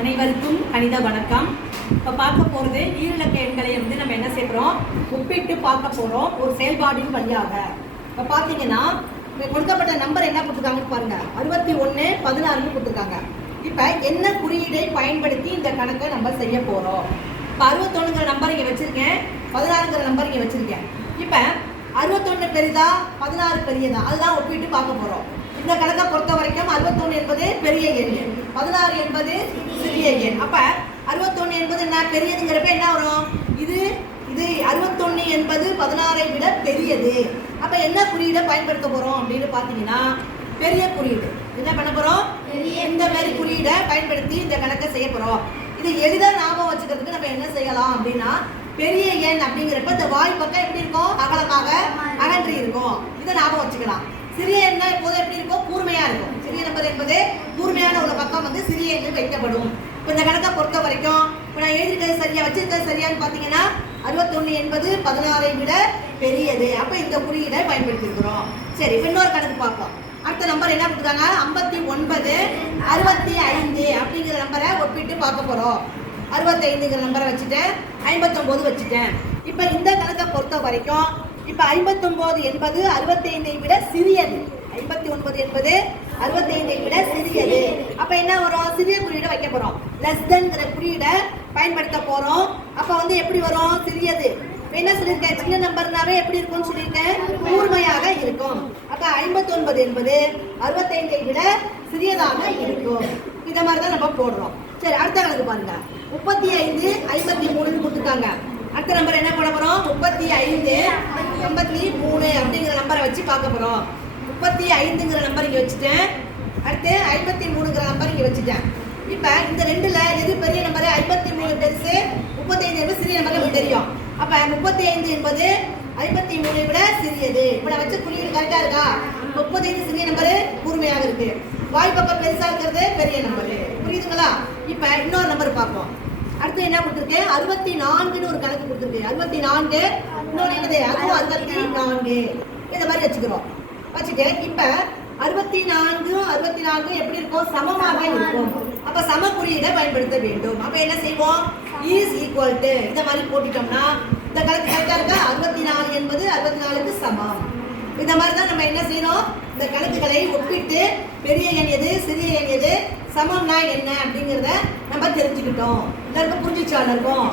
அனைவருக்கும் கணித வணக்கம். இப்போ பார்க்க போகிறது ஈரிலக்க எண்களை வந்து நம்ம என்ன செய்கிறோம் ஒப்பிட்டு பார்க்க போகிறோம் ஒரு செயல்பாடின் வழியாக. இப்போ பார்த்தீங்கன்னா கொடுக்கப்பட்ட நம்பர் என்ன கொடுத்துருக்காங்கன்னு பாருங்க. அறுபத்தி ஒன்று பதினாறுன்னு கொடுத்துருக்காங்க. இப்போ என்ன குறியீடை பயன்படுத்தி இந்த கணக்கை நம்ம செய்ய போகிறோம் இப்போ அறுபத்தொன்னுங்கிற நம்பர் இங்கே வச்சுருக்கேன். பதினாறுங்கிற நம்பர் இங்கே வச்சுருக்கேன். இப்போ அறுபத்தொன்று பெரிதா பதினாறு பெரியதா? அதுதான் ஒப்பிட்டு பார்க்க போகிறோம் இந்த கணக்கை அறுபத்தொன்று என்பது பெரிய எண். பதினாறு என்பது சிறிய எண். அப்ப அறுபத்தொன்று என்பது என்ன? பெரியதுங்கிறப்ப என்ன வரும்? இது இது அறுபத்தொன்று என்பது பதினாறை விட பெரியது. அப்ப என்ன குறியீடை பயன்படுத்த போறோம் அப்படின்னு பாத்தீங்கன்னா பெரிய குறியீடு. என்ன பண்ண போறோம்? இந்த மாதிரி குறியீடை பயன்படுத்தி இந்த கணக்கை செய்ய போறோம். இதை எளிதாக ஞாபகம் வச்சுக்கிறதுக்கு நம்ம என்ன செய்யலாம் அப்படின்னா பெரிய எண் அப்படிங்கிறப்ப இந்த வாய் பக்கம் எப்படி இருக்கும்? அகலமாக அகன்றி இருக்கும் இதை ஞாபகம் வச்சுக்கலாம். சிறிய எண்ணா எப்போதும் எப்படி இருக்கும்? கூர்மையாக இருக்கும். சிறிய நம்பர் என்பது கூர்மையான உள்ள பக்கம் வந்து சிறிய எண்ணு வைக்கப்படும். இப்போ இந்த கணக்கை பொறுத்த வரைக்கும் இப்போ நான் எழுதியிருக்கிறது சரியா வச்சிருக்கிறது சரியான்னு பார்த்தீங்கன்னா அறுபத்தொன்று என்பது பதினாறை விட பெரியது. அப்போ இந்த குறியீடை பயன்படுத்தியிருக்கிறோம். சரி இப்போ இன்னொரு கணக்கு பார்ப்போம். அடுத்த நம்பர் என்ன கொடுத்தாங்க ஐம்பத்தி ஒன்பது அறுபத்தி ஐந்து அப்படிங்கிற நம்பரை ஒப்பிட்டு பார்க்க போகிறோம் அறுபத்தைந்துங்கிற நம்பரை வச்சுட்டேன் ஐம்பத்தொம்போது வச்சுட்டேன். இப்போ இந்த கணக்கை பொறுத்த வரைக்கும் இப்போ ஐம்பத்தொம்போது என்பது அறுபத்தைந்தை விட சிறியது. ஐம்பத்தி ஒன்பது என்பது அறுபத்தைந்தை விட சிறியது. அப்போ என்ன வரும்? சிறிய குறியீடு வைக்க போகிறோம் லெஸ் தென்கிற குறியீடை பயன்படுத்த போகிறோம் அப்போ வந்து எப்படி வரும்? சிறியது. என்ன சொல்லியிருக்கேன்? சின்ன நம்பர்னாவே எப்படி இருக்கும்னு சொல்லியிருக்கேன்? கூர்மையாக இருக்கும். அப்போ ஐம்பத்தொன்பது என்பது அறுபத்தைந்தை விட சிறியதாக இருக்கும். இந்த மாதிரி தான் நம்ம போடுறோம். சரி அடுத்த கணக்கு பாருங்க. முப்பத்தி ஐந்து ஐம்பத்தி மூணுன்னு கொடுத்துருக்காங்க. அடுத்த நம்பர் என்ன போட போறோம்? முப்பத்தி ஐந்து ஐம்பத்தி மூணு அப்படிங்கிற நம்பரை வச்சு பார்க்க போகிறோம் முப்பத்தி ஐந்துங்கிற நம்பர் இங்கே வச்சுட்டேன். அடுத்து ஐம்பத்தி மூணுங்கிற நம்பர் இங்கே வச்சுட்டேன். இப்போ இந்த ரெண்டில் எது பெரிய நம்பர் ஐம்பத்தி மூணு பெருசு முப்பத்தைந்து என்பது சிறிய நம்பர் நமக்கு தெரியும். அப்போ முப்பத்தி ஐந்து என்பது ஐம்பத்தி மூணை விட சிறியது. இப்போ நான் வச்ச குறியீடு கரெக்டாக இருக்கா? முப்பத்தைந்து சிறிய நம்பரு கூர்மையாக இருக்குது வாய் பெருசாக இருக்கிறது பெரிய நம்பர் புரியுதுங்களா? இப்போ இன்னொரு நம்பர் பார்ப்போம். அடுத்து என்ன கொடுத்துருக்கேன் அறுபத்தி நான்குன்னு ஒரு கணக்கு கொடுத்துருக்கு. அறுபத்தி நான்கு இன்னொன்று என்னது? அதுவும் அறுபத்தி நான்கு இந்த மாதிரி வச்சுக்கிறோம். வச்சுட்டு இப்போ அறுபத்தி நான்கு அறுபத்தி நான்கு எப்படி இருக்கும் சமமாக இருக்கும். அப்ப சம குறியீடை பயன்படுத்த வேண்டும். அப்ப என்ன செய்வோம்? இஸ் ஈக்குவல் டு இந்த மாதிரி போட்டுட்டோம்னா இந்த கணக்கு கரெக்டா இருக்கா? அறுபத்தி நாலு என்பது அறுபத்தி நாலுக்கு சமம். இந்த மாதிரி தான் நம்ம என்ன செய்யணும்? இந்த கணக்குகளை ஒப்பிட்டு பெரிய எண் எது சிறிய எண் எது சமம்னா என்ன அப்படிங்கிறத நம்ம தெரிஞ்சுக்கிட்டோம். எல்லாருக்கும் புரிஞ்சிச்சா எல்லாருக்கும்?